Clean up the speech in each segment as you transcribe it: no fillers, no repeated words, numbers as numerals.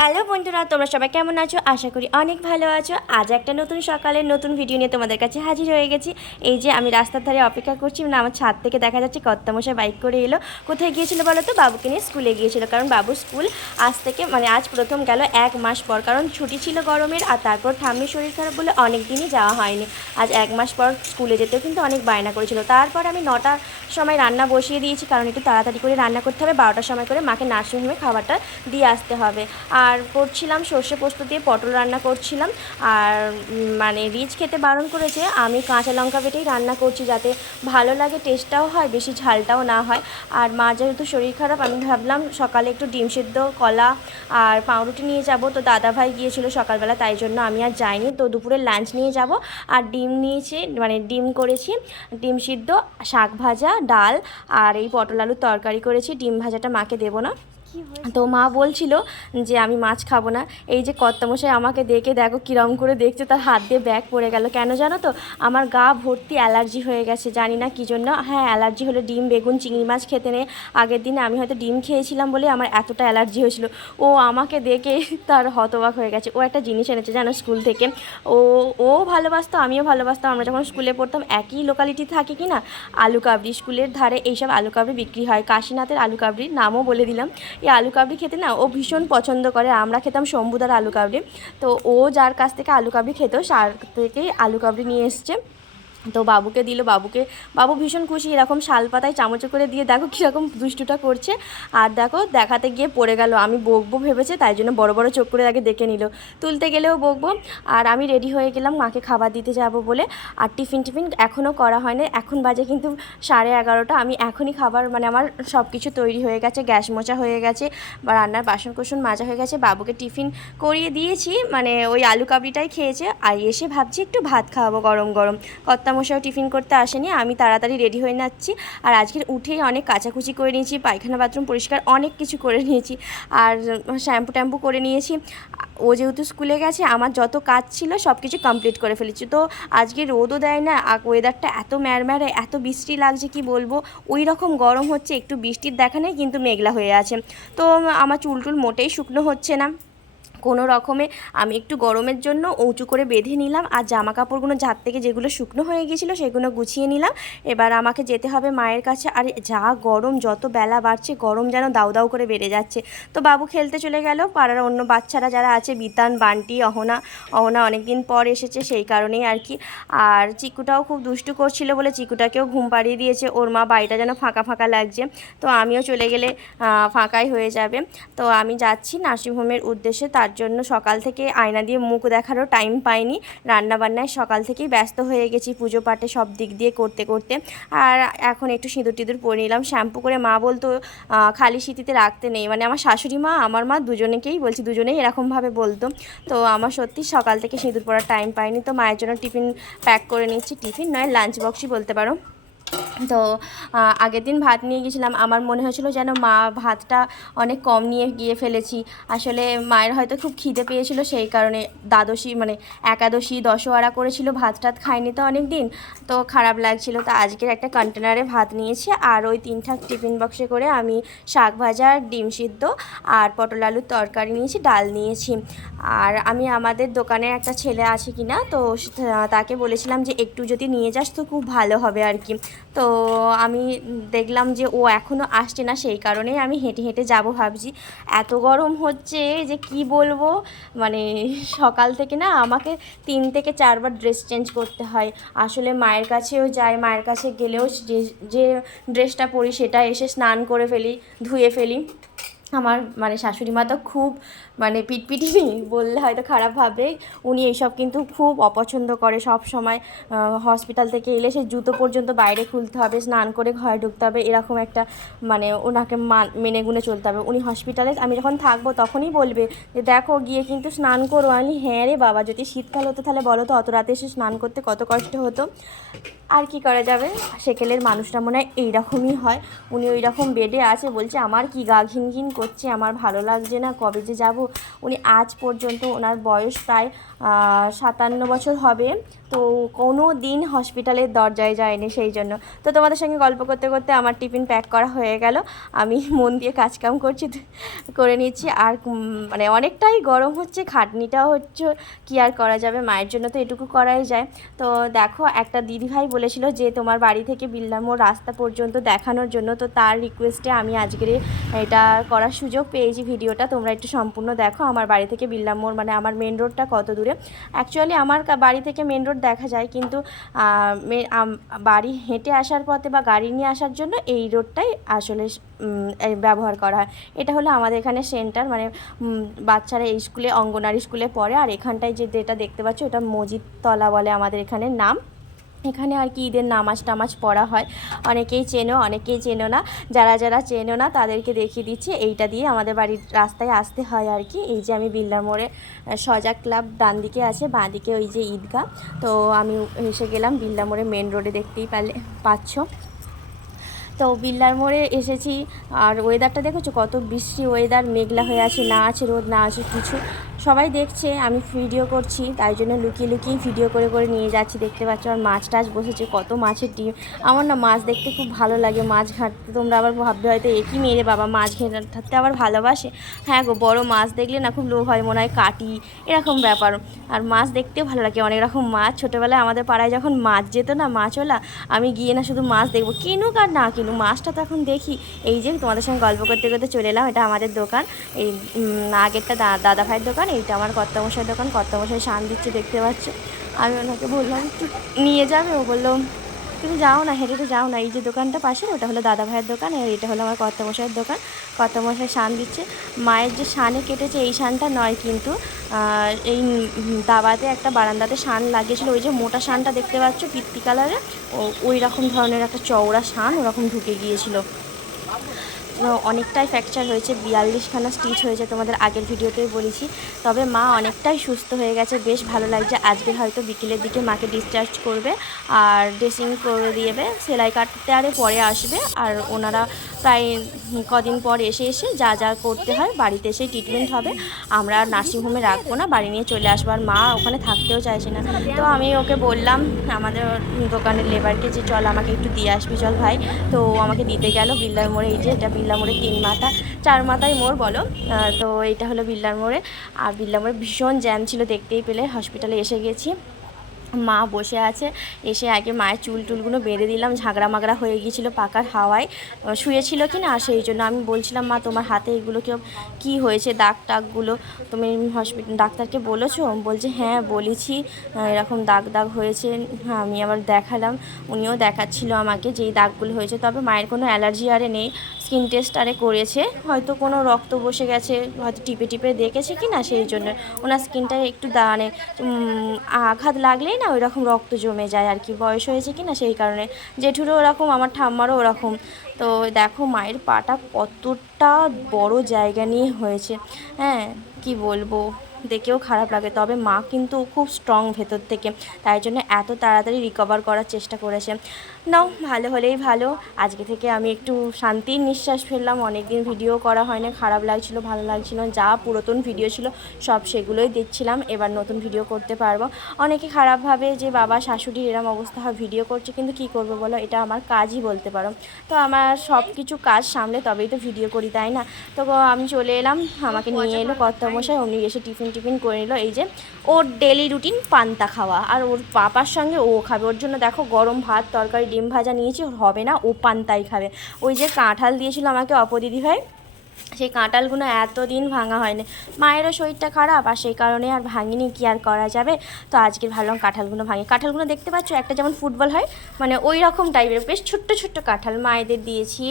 Hello বন্ধুরা, তোমরা সবাই কেমন আছো? আশা করি অনেক ভালো আছো। আজ একটা নতুন সকালের নতুন ভিডিও নিয়ে তোমাদের কাছে হাজির হয়ে গেছি। এই যে আমি রাস্তার ধারে অপেক্ষা করছি, না আমার ছাদ থেকে দেখা যাচ্ছে কর্তামশাই বাইক করে এলো। কোথায় গিয়েছিল বলো তো? বাবুকে নিয়ে স্কুলে গিয়েছিল, কারণ বাবুর স্কুল আজ থেকে আজ প্রথম গেল 1 মাস পর, কারণ ছুটি ছিল গরমের। আর তারপর ঠাম্মির শরীর খারাপ বলে অনেক দিনই যাওয়া হয়নি। আজ 1 মাস পর স্কুলে যেতেও কিন্তু অনেক বায়না করেছিল। তারপর আমি 9টার সময় রান্না বসিয়ে দিয়েছি, কারণ একটু তাড়াতাড়ি করে রান্না করতে হবে। 12টার সময় করে মাকে নার্সিংহোমে খাবারটা দিয়ে আসতে হবে। আর করছিলাম সর্ষে পোস্ত দিয়ে পটল রান্না করছিলাম। আর রিচ খেতে বারণ করেছে, আমি কাঁচা লঙ্কা বেটেই রান্না করছি, যাতে ভালো লাগে, টেস্টটাও হয়, বেশি ঝালটাও না হয়। আর মা যেহেতু শরীর খারাপ, আমি ভাবলাম সকালে একটু ডিম সিদ্ধ, কলা আর পাউরুটি নিয়ে যাব। তো দাদাভাই গিয়েছিল সকালবেলা, তাই জন্য আমি আর যাইনি। তো দুপুরের লাঞ্চ নিয়ে যাব। আর ডিম নিয়েছি, ডিম করেছি, ডিম সিদ্ধ, শাক ভাজা, ডাল আর এই পটল আলুর তরকারি করেছি। ডিম ভাজাটা মাকে দেবো না। তো মা বলছিল যে আমি মাছ খাবো না। এই যে কর্তামশাই আমাকে দেখে দেখো কিরম করে দেখছে, তার হাত দিয়ে ব্যাগ পড়ে গেল। কেন জানো তো? আমার গা ভর্তি অ্যালার্জি হয়ে গেছে, জানি না কী জন্য। হ্যাঁ, অ্যালার্জি হলো ডিম, বেগুন, চিংড়ি মাছ খেতে নেই। আগের দিনে আমি হয়তো ডিম খেয়েছিলাম বলে আমার এতটা অ্যালার্জি হয়েছিল। ও আমাকে দেখে তার হতবাক হয়ে গেছে। ও একটা জিনিস এনেছে জানো স্কুল থেকে। ও ও ভালোবাসতো, আমিও ভালোবাসতাম। আমরা যখন স্কুলে পড়তাম একই লোকালিটি থাকে কি না, আলু কাবড়ি। স্কুলের ধারে এইসব আলু কাবড়ি বিক্রি হয়। কাশীনাথের আলু কাবড়ির নামও বলে দিলাম। এই আলু কাবড়ি খেতে না ও ভীষণ পছন্দ করে। আমরা খেতাম শম্ভুদার আলু কাবড়ি। তো ও যার কাছ থেকে আলু কাবড়ি খেত, তার থেকেই আলু কাবড়ি নিয়ে এসছে। তো বাবুকে দিল, বাবু ভীষণ খুশি। এরকম শাল পাতায় চামচে করে দিয়ে দেখো কীরকম দুষ্টুটা করছে। আর দেখো দেখাতে গিয়ে পড়ে গেল। আমি বকবো ভেবেছে, তাই জন্য বড় বড় চোখ করে আগে দেখে নিল। তুলতে গেলেও বকবো। আর আমি রেডি হয়ে গেলাম মাকে খাবার দিতে যাব বলে। আর টিফিন এখনও করা হয়নি। এখন বাজে কিন্তু 11:30। আমি এখনই খাবার আমার সব কিছু তৈরি হয়ে গেছে, গ্যাস মোছা হয়ে গেছে বা রান্নার বাসন কোসন মাজা হয়ে গেছে। বাবুকে টিফিন করিয়ে দিয়েছি, ওই আলু কাবড়িটাই খেয়েছে। আর এসে ভাবছি একটু ভাত খাওয়াবো গরম গরম। কর্তামশাইও টিফিন করতে আসেনি, আমি তাড়াতাড়ি রেডি হয়ে যাচ্ছি। আর আজকের উঠেই অনেক কাচাকুচি করে নিয়েছি, পায়খানা বাথরুম পরিষ্কার অনেক কিছু করে নিয়েছি। আর শ্যাম্পু করে নিয়েছি। ও যেহেতু স্কুলে গেছে, আমার যত কাজ ছিল সব কিছু কমপ্লিট করে ফেলেছি। তো আজকে রোদও দেয় না, আর ওয়েদারটা এত ম্যারম্যারে, এত বৃষ্টি লাগছে কি বলবো। ওই রকম গরম হচ্ছে, একটু বৃষ্টির দেখা নেই, কিন্তু মেঘলা হয়ে আছে। তো আমার চুল মোটেই শুকনো হচ্ছে না কোনো রকমে। আমি একটু গরমের জন্য উঁচু করে বেঁধে নিলাম। আর জামা কাপড়গুলো ঝাড় থেকে যেগুলো শুকনো হয়ে গিয়েছিলো সেগুলো গুছিয়ে নিলাম। এবার আমাকে যেতে হবে মায়ের কাছে। আর যা গরম, যত বেলা বাড়ছে গরম যেন দাউ দাউ করে বেড়ে যাচ্ছে। তো বাবু খেলতে চলে গেল। পাড়ার অন্য বাচ্চারা যারা আছে, বিতান, বান্টি, অহনা অনেক দিন পর এসেছে, সেই কারণেই আর কি। আর চিকুটাও খুব দুষ্টু করছিল বলে চিকুটাকেও ঘুম পাড়িয়ে দিয়েছে ওর মা। বাড়িটা যেন ফাঁকা ফাঁকা লাগছে। তো আমিও চলে গেলে ফাঁকাই হয়ে যাবে। তো আমি যাচ্ছি নার্সিংহোমের উদ্দেশ্যে। তার জন্য সকাল থেকে আয়না দিয়ে মুখ দেখারও টাইম পাইনি। রান্নাবান্নায় সকাল থেকেই ব্যস্ত হয়ে গেছি, পুজো পাঠে সব দিক দিয়ে করতে করতে। আর এখন একটু সিঁদুর টিঁদুর পরে নিলাম। শ্যাম্পু করে মা বলতো খালি সিঁথিতে রাখতে নেই, আমার শাশুড়ি মা, আমার মা দুজনেকেই বলছি, দুজনেই এরকমভাবে বলতো। তো আমার সত্যি সকাল থেকে সিঁদুর পরার টাইম পাইনি। তো মায়ের জন্য টিফিন প্যাক করে নিচ্ছি। টিফিন নয়, লাঞ্চ বক্সই বলতে পারো। তো আগের দিন ভাত নিয়ে গেছিলাম। আমার মনে হয়েছিল যেন মা ভাতটা অনেক কম নিয়ে গিয়ে ফেলেছি। আসলে মায়ের হয়তো খুব খিদে পেয়েছিল, সেই কারণে দ্বাদশী একাদশী দশহরা করেছিল, ভাত টাত খাইনি তো অনেক দিন। তো খারাপ লাগছিল। তো আজকের একটা কন্টেনারে ভাত নিয়েছি। আর ওই 3টা টিফিন বক্সে করে আমি শাক ভাজা, ডিম সিদ্ধ আর পটল আলুর তরকারি নিয়েছি, ডাল নিয়েছি। আর আমি আমাদের দোকানে একটা ছেলে আছে কিনা, তো তাকে বলেছিলাম যে একটু যদি নিয়ে যাস তো খুব ভালো হবে আর কি। তো আমি দেখলাম যে ও এখনও আসছে না, সেই কারণেই আমি হেঁটে হেঁটে যাব ভাবছি। এত গরম হচ্ছে যে কি বলবো। সকাল থেকে না আমাকে 3 থেকে 4 বার ড্রেস চেঞ্জ করতে হয়। আসলে মায়ের কাছেও যাই, মায়ের কাছে গেলেও যে ড্রেসটা পরি সেটা এসে স্নান করে ফেলি, ধুয়ে ফেলি। আমার শাশুড়ি মা তো খুব পিটপিটিনি বললে হয়তো খারাপ ভাবে। উনি এইসব কিন্তু খুব অপছন্দ করে। সব সময় হসপিটাল থেকে এলে সে জুতো পর্যন্ত বাইরে খুলতে হবে, স্নান করে ঘরে ঢুকতে হবে, এরকম একটা ওনাকে মেনে গুনে চলতে হবে। উনি হসপিটালে আমি যখন থাকবো তখনই বলবে যে দেখো গিয়ে কিন্তু স্নান করো। আমি হ্যাঁ রে বাবা, যদি শীতকাল হতো তাহলে বলো তো অত রাতে এসে স্নান করতে কত কষ্ট হতো। আর কি করা যাবে, সেকেলের মানুষটা মনে হয় এইরকমই হয়। উনি ওই রকম বেডে আছে, বলছে আমার কি গা ঘিন ঘিন করছে, আমার ভালো লাগছে না, কবে যে যাব। উনি আজ পর্যন্ত, ওনার বয়স প্রায় 57 বছর হবে, তো কোনো দিন হসপিটালের দরজায় যায়নি। সেই জন্য তো তোমাদের সঙ্গে গল্প করতে করতে আমার টিফিন প্যাক করা হয়ে গেল। আমি মন দিয়ে কাজকাম করছি, করে নিচ্ছি। আর মানে অনেকটাই গরম হচ্ছে, খাটনিটাও হচ্ছে, কি আর করা যাবে, মায়ের জন্য তো এটুকু করাই যায়। তো দেখো, একটা দিদিভাই বলেছিল যে তোমার বাড়ি থেকে বিল্লা মোড় রাস্তা পর্যন্ত দেখানোর জন্য, তো তার রিকোয়েস্টে আমি আজকের এটা করার সুযোগ পেয়েছি। ভিডিওটা তোমরা একটু সম্পূর্ণ দেখো। আমার বাড়ি থেকে বিল্লা মোড় মানে আমার মেন রোডটা কত দূরে। অ্যাকচুয়ালি আমার বাড়ি থেকে মেন রোড দেখা যায়, কিন্তু বাড়ি হেঁটে আসার পথে বা গাড়ি নিয়ে আসার জন্য এই রোডটাই আসলে ব্যবহার করা হয়। এটা হলো আমাদের এখানে সেন্টার, মানে বাচ্চারা এই স্কুলে, অঙ্গনারী স্কুলে পড়ে। আর এখানটায় যেটা দেখতে পাচ্ছ, এটা মজিদতলা বলে আমাদের এখানে নাম। এখানে আর কি ঈদের নামাজ টামাজ পড়া হয়। অনেকেই চেনো, অনেকেই চেনো না। যারা যারা চেনো না তাদেরকে দেখিয়ে দিচ্ছি। এইটা দিয়ে আমাদের বাড়ির রাস্তায় আসতে হয় আর কি। এই যে আমি বিল্লার মোড়ে, সজাগ ক্লাব ডান দিকে আছে, বাঁ দিকে ওই যে ঈদগাহ। তো আমি এসে গেলাম বিল্লার মোড়ে মেন রোডে, দেখতেই পাচ্ছ। তো বিল্লার মোড়ে এসেছি। আর ওয়েদারটা দেখেছো, কত বৃষ্টি ওয়েদার, মেঘলা হয়ে আছে, না আছে রোদ, না আছে কিছু। সবাই দেখছে আমি ভিডিও করছি, তাই জন্য লুকিয়ে লুকিয়ে ভিডিও করে করে নিয়ে যাচ্ছি। দেখতে পাচ্ছ, আর মাছ টাছ বসেছে, কত মাছের ডিম। আমার না মাছ দেখতে খুব ভালো লাগে, মাছ ঘাঁটতে। তোমরা আবার ভাববে হয়তো একই মেরে বাবা মাছ ঘাঁটতে আবার ভালোবাসে। হ্যাঁ গো, বড় মাছ দেখলে না খুব লোভ হয়, মনে হয় কাটি, এরকম ব্যাপার। আর মাছ দেখতেও ভালো লাগে, অনেক রকম মাছ। ছোটোবেলায় আমাদের পাড়ায় যখন মাছ যেত না, মাছওয়ালা, আমি গিয়ে না শুধু মাছ দেখবো, কিনুক আর না কিনুক, মাছটা তো এখন দেখি। এই যে তোমাদের সঙ্গে গল্প করতে করতে চলে এলাম, এটা আমাদের দোকান। এই আগেরটা দাদা ভাইয়ের দোকান, এইটা আমার কর্তামশাইয়ের দোকান। কর্তামশাই শান দিচ্ছে, দেখতে পাচ্ছ। আমি ওনাকে বললাম একটু নিয়ে যাবে, ও বললো তুমি যাও না, হেঁটে যাও না। এই যে দোকানটা পাশে, ওটা হলো দাদা ভাইয়ের দোকান, আর এটা হলো আমার কর্তামশাইয়ের দোকান। কর্তামশাই শান দিচ্ছে। মায়ের যে শানে কেটেছে, এই শানটা নয় কিন্তু, এই দাবাতে একটা বারান্দাতে শান লাগিয়েছিল, ওই যে মোটা শানটা দেখতে পাচ্ছ পিত্তি কালারের, ওই রকম ধরনের একটা চওড়া শান ওরকম ঢুকে গিয়েছিল। অনেকটাই ফ্র্যাকচার হয়েছে, 42খানা স্টিচ হয়েছে, তোমাদের আগের ভিডিওতেই বলেছি। তবে মা অনেকটাই সুস্থ হয়ে গেছে, বেশ ভালো লাগছে। আজকে হয়তো বিকেলের দিকে মাকে ডিসচার্জ করবে আর ড্রেসিং করে দিয়েবে, সেলাই কাটতে আরে পরে আসবে। আর ওনারা প্রায় কদিন পর এসে যা যা করতে হয় বাড়িতে এসে ট্রিটমেন্ট হবে। আমরা আর নার্সিংহোমে রাখবো না, বাড়ি নিয়ে চলে আসবো। আর মা ওখানে থাকতেও চাইছে না। তো আমি ওকে বললাম, আমাদের দোকানের লেবারকে, যে চল আমাকে একটু দিয়ে আসবি, চল ভাই। তো আমাকে দিতে গেল বিল্লার মোড়ে। এই যে এটা বিল্লার মোড়ে 3 মাথা 4 মাথায় মোড় বলো। তো এইটা হলো বিল্লার মোড়ে। আর বিল্লার মোড়ে ভীষণ জ্যাম ছিল, দেখতেই পেলে। হসপিটালে এসে গেছি, মা বসে আছে। এসে আগে মায়ের চুল টুলগুলো বেঁধে দিলাম, ঝাগড়া মাগড়া হয়ে গিয়েছিলো পাকার হাওয়ায়, শুয়েছিল কি না, সেই জন্য আমি বলছিলাম মা তোমার হাতে এগুলো কী হয়েছে, দাগ টাগগুলো তুমি ডাক্তারকে বলেছো? বলছে হ্যাঁ বলেছি, এরকম দাগ দাগ হয়েছে। হ্যাঁ, আমি আবার দেখালাম, উনিও দেখাচ্ছিল আমাকে যেই দাগগুলো হয়েছে। তবে মায়ের কোনো অ্যালার্জি আরে নেই, স্কিন টেস্ট আরে করেছে, হয়তো কোনো রক্ত বসে গেছে, হয়তো টিপে টিপে দেখেছে কি না, সেই জন্য ওনার স্কিনটায় একটু মানে আঘাত লাগলেই না ওই রকম রক্ত জমে যায় আর কি, বয়স হয়েছে কি না সেই কারণে। জেঠুরও ওরকম, আমার ঠাম্মারও ওরকম। তো দেখো মায়ের পাটা কতটা বড় জায়গা নিয়ে হয়েছে, হ্যাঁ কি বলবো, দেখেও খারাপ লাগে। তবে মা কিন্তু খুব স্ট্রং ভেতর থেকে, তাই জন্য এত তাড়াতাড়ি রিকভার করার চেষ্টা করেছে। নাও, ভালো হলেই ভালো। আজকে থেকে আমি একটু শান্তির নিঃশ্বাস ফেললাম। অনেকদিন ভিডিও করা হয় না, খারাপ লাগছিল, ভালো লাগছিল, যা পুরাতন ভিডিও ছিল সব সেগুলোই দেখছিলাম। এবার নতুন ভিডিও করতে পারবো। অনেকে খারাপ ভাবে যে বাবা শাশুড়ির এরম অবস্থা হয়, ভিডিও করছে, কিন্তু কি করবো বলো, এটা আমার কাজই বলতে পারো। তো আমার সব কিছু কাজ সামলে তবেই তো ভিডিও করি, তাই না? তো আমি চলে এলাম, আমাকে নিয়ে এলো কর্তামশাই, উনি এসে টিফিন করে নিল। এই যে ওর ডেলি রুটিন পান্তা খাওয়া, আর ওর পাপার সঙ্গে ও খাবে। ওর জন্য দেখো গরম ভাত, তরকারি, ডিম ভাজা নিয়েছি, হবে না, ও পান্তাই খাবে। ওই যে কাঁঠাল দিয়েছিল আমাকে অপদিদি ভাই, সেই কাঁঠালগুলো এতদিন ভাঙা হয়নি। মায়েরও শরীরটা খারাপ, আর সেই কারণে আর ভাঙিনি, কি আর করা যাবে। তো আজকে ভাবলাম কাঁঠালগুলো ভাঙি। কাঁঠালগুলো দেখতে পাচ্ছ, একটা যেমন ফুটবল হয়, মানে ওই রকম টাইপের, বেশ ছোট্ট ছোট্ট কাঁঠাল। মায়েদের দিয়েছি,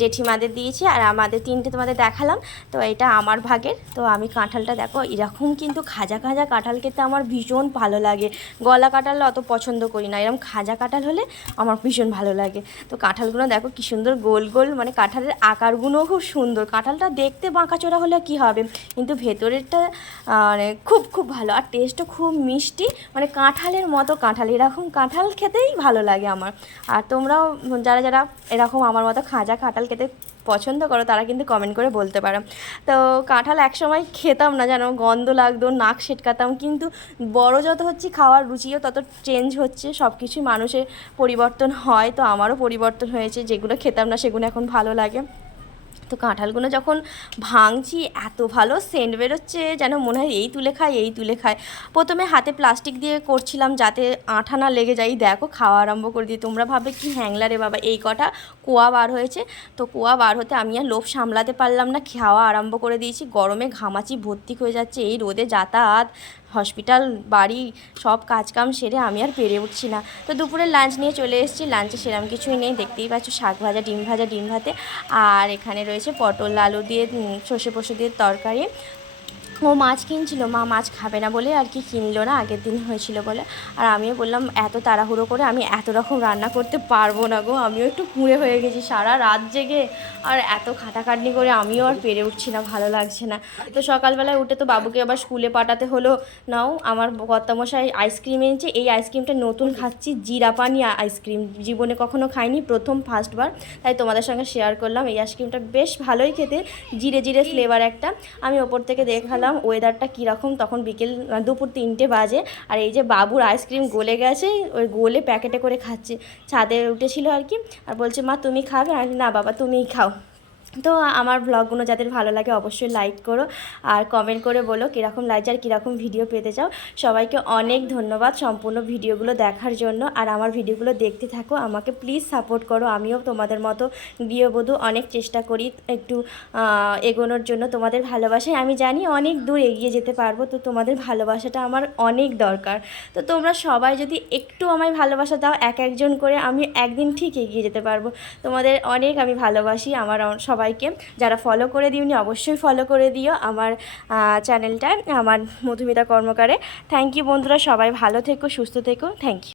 জেঠিমাদের দিয়েছি, আর আমাদের 3টে তোমাদের দেখালাম। তো এটা আমার ভাগের। তো আমি কাঁঠালটা দেখো, এরকম কিন্তু খাজা খাজা কাঁঠাল খেতে আমার ভীষণ ভালো লাগে। গলা কাঁঠাল অত পছন্দ করি না, এরকম খাজা কাঁঠাল হলে আমার ভীষণ ভালো লাগে। তো কাঁঠালগুলো দেখো কি সুন্দর গোল গোল, মানে কাঁঠালের আকারগুলোও খুব সুন্দর। কাঁঠালটা দেখতে বাঁকাচোরা হলে কি হবে, কিন্তু ভেতরেরটা মানে খুব খুব ভালো, আর টেস্টও খুব মিষ্টি, মানে কাঁঠালের মতো কাঁঠাল, এরকম কাঁঠাল খেতেই ভালো লাগে আমার। আর তোমরাও যারা যারা এরকম আমার মতো খাঁজা কাঁঠাল খেতে পছন্দ করো তারা কিন্তু কমেন্ট করে বলতে পারো। তো কাঁঠাল একসময় খেতাম না, যেন গন্ধ লাগতো, নাক সেটকাতাম, কিন্তু বড় যত হচ্ছে খাওয়ার রুচিও তত চেঞ্জ হচ্ছে, সব কিছুই মানুষের পরিবর্তন হয়, তো আমারও পরিবর্তন হয়েছে, যেগুলো খেতাম না সেগুলো এখন ভালো লাগে। তো কাঁঠালগুলো যখন ভাঙছি এত ভালো সেন্ট বেরোচ্ছে, যেন মনে হয় এই তুলে খাই এই তুলে খাই। প্রথমে হাতে প্লাস্টিক দিয়ে করছিলাম যাতে আঠা না লেগে যায়, দেখো খাওয়া আরম্ভ করে দিই। তোমরা ভাবে কি হ্যাংলা রে বাবা, এই কটা কোয়া বার হয়েছে। তো কোয়া বার হতে আমি আর লোভ সামলাতে পারলাম না, খাওয়া আরম্ভ করে দিয়েছি। গরমে ঘামাচি ভর্তি হয়ে যাচ্ছে, এই রোদে যাতায়াত, হসপিটাল, বাড়ি, সব কাজকাম সেরে আমি আর পেরে উঠছি না। তো দুপুরে লাঞ্চ নিয়ে চলে এসেছি, লাঞ্চে সেরকম কিছুই নেই, দেখতেই পাচ্ছ শাক ভাজা, ডিম ভাজা, ডিম ভাতে, আর এখানে রয়েছে পটল আলু দিয়ে সর্ষে পোস্ত দিয়ে তরকারি। ও মাছ কিনছিল, মা মাছ খাবে না বলে আর কি কিনলো না, আগের দিন হয়েছিল বলে। আর আমিও বললাম এত তাড়াহুড়ো করে আমি এত রকম রান্না করতে পারবো না গো, আমিও একটু কুঁড়ে হয়ে গেছি সারা রাত জেগে, আর এত খাটাখাটনি করে আমিও আর পেরে উঠছি না, ভালো লাগছে না। তো সকালবেলায় উঠে তো বাবুকে আবার স্কুলে পাঠাতে হলো। নাও আমার কর্তামশাই আইসক্রিম এনেছে, এই আইসক্রিমটা নতুন খাচ্ছি, জিরা পানি আইসক্রিম, জীবনে কখনো খাইনি, প্রথম ফার্স্টবার, তাই তোমাদের সঙ্গে শেয়ার করলাম। এই আইসক্রিমটা বেশ ভালোই খেতে, জিরে জিরে ফ্লেভার একটা। আমি ওপর থেকে দেখালাম ওয়েদারটা কীরকম, তখন বিকেল দুপুর 3টে বাজে, আর এই যে বাবুর আইসক্রিম গলে গেছে, ওই গলে প্যাকেটে করে খাচ্ছে, ছাদে উঠেছিল আর কি, আর বলছে মা তুমি খাবে, আর না বাবা তুমিই খাও। তো আমার ব্লগগুলো যাদের ভালো লাগে অবশ্যই লাইক করো, আর কমেন্ট করে বলো কীরকম লাগছে আর কীরকম ভিডিও পেতে চাও। সবাইকে অনেক ধন্যবাদ সম্পূর্ণ ভিডিওগুলো দেখার জন্য, আর আমার ভিডিওগুলো দেখতে থাকো, আমাকে প্লিজ সাপোর্ট করো। আমিও তোমাদের মতো গৃহবধূ অনেক চেষ্টা করি একটু এগোনোর জন্য, তোমাদের ভালোবাসায় আমি জানি অনেক দূর এগিয়ে যেতে পারবো, তো তোমাদের ভালোবাসাটা আমার অনেক দরকার। তো তোমরা সবাই যদি একটু আমায় ভালোবাসা দাও এক একজন করে, আমি একদিন ঠিক এগিয়ে যেতে পারবো। তোমাদের অনেক আমি ভালোবাসি, আমার সবাইকে। যারা ফলো করে দিওনি অবশ্যই ফলো করে দিও আমার চ্যানেলটা, আমার মধুমিতা কর্মকারে। থ্যাংক ইউ বন্ধুরা, সবাই ভালো থেকো, সুস্থ থেকো, থ্যাংক ইউ।